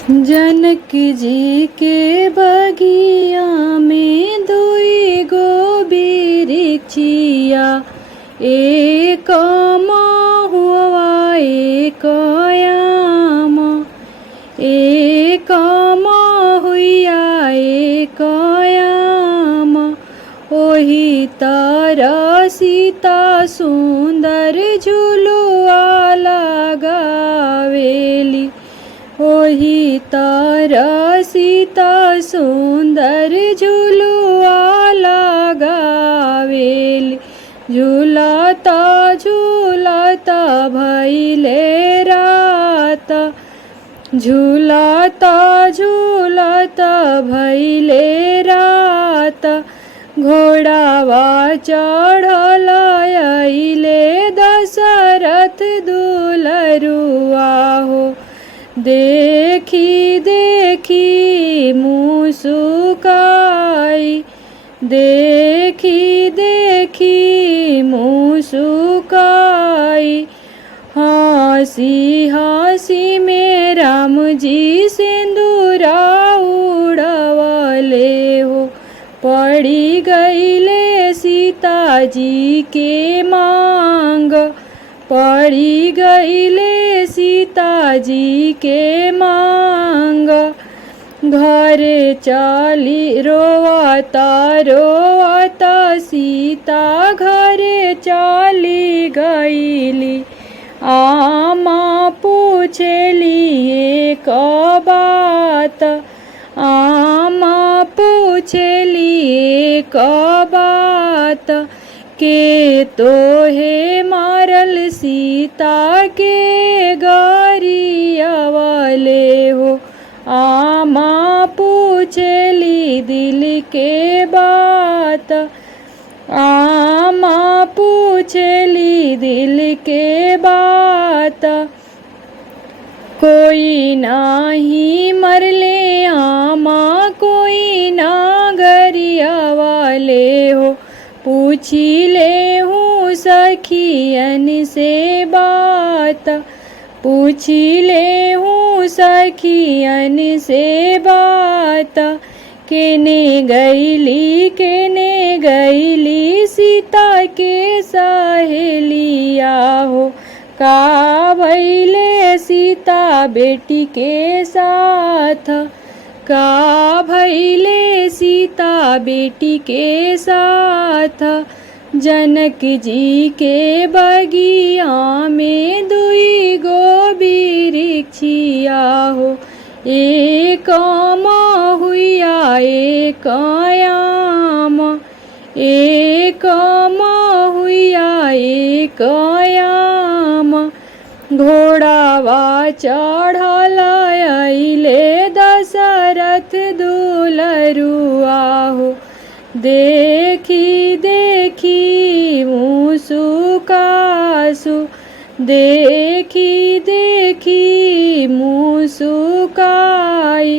जनक जी के बगिया में दुई गो बिरिछिया, एक महुआ एक आम, एक महुआ एक आम। ओही तरह सीता सुंदर झुलुआ लगावेली, ओही तरह सीता सुंदर झुलुआ लगावेली। झूलता झूलता भइले रात, झूलता झूलता भइले रात। घोड़ावा चढ़ल अइले दशरथ दुलरुआ हो, देखी देखी मुसुकाई, देखी देखी मुसुकाई। हंसी हंसी में राम जी सिंदूरा उड़वले हो, पड़ी गईले सीता जी के मांग, पड़ी गईले सीता जी के मांग। घरे चली रोवता रोवता सीता घरे चली गईली। आमा पूछली एक बात, आमा पूछली एक बात, के तोहे मारल सीता के गरियावले हो। आमा पूछली दिल के बात, आमा पूछली दिल के बात। कोई नाही मरले आमा कोई ना गरियावले हो, पूछी ले हूँ सखियन से बात, पूछी ले हूँ सखियन से बात। केने गईली सीता के सहेलिया हो, का भइले सीता बेटी के साथ, का भइले सीता बेटी के साथ। जनक जी के बगिया में दुई गो बिरिछिया हो, एक महुआ एक आम, एक महुआ एक आम। घोड़ावा चढ़ल अइले दशरथ दुलरुआ हो, देखी देखी मुसुकासु, देखी देखी मुसुकाई।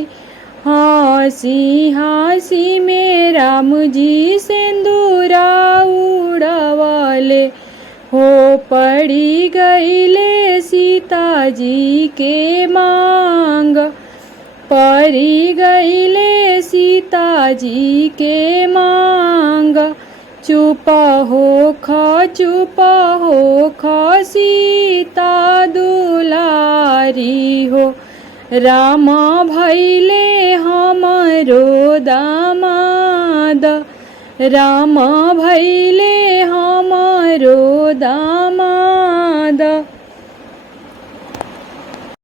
हंसी हंसी में राम जी सिंदूरा उड़वले हो, पड़ी गईले सीता जी के मांग, पड़ी गईले सीता जी के मांग। चुप हो सीता दुलारी हो, राम भइले हमरो दामाद, राम भइले हमरो दामाद।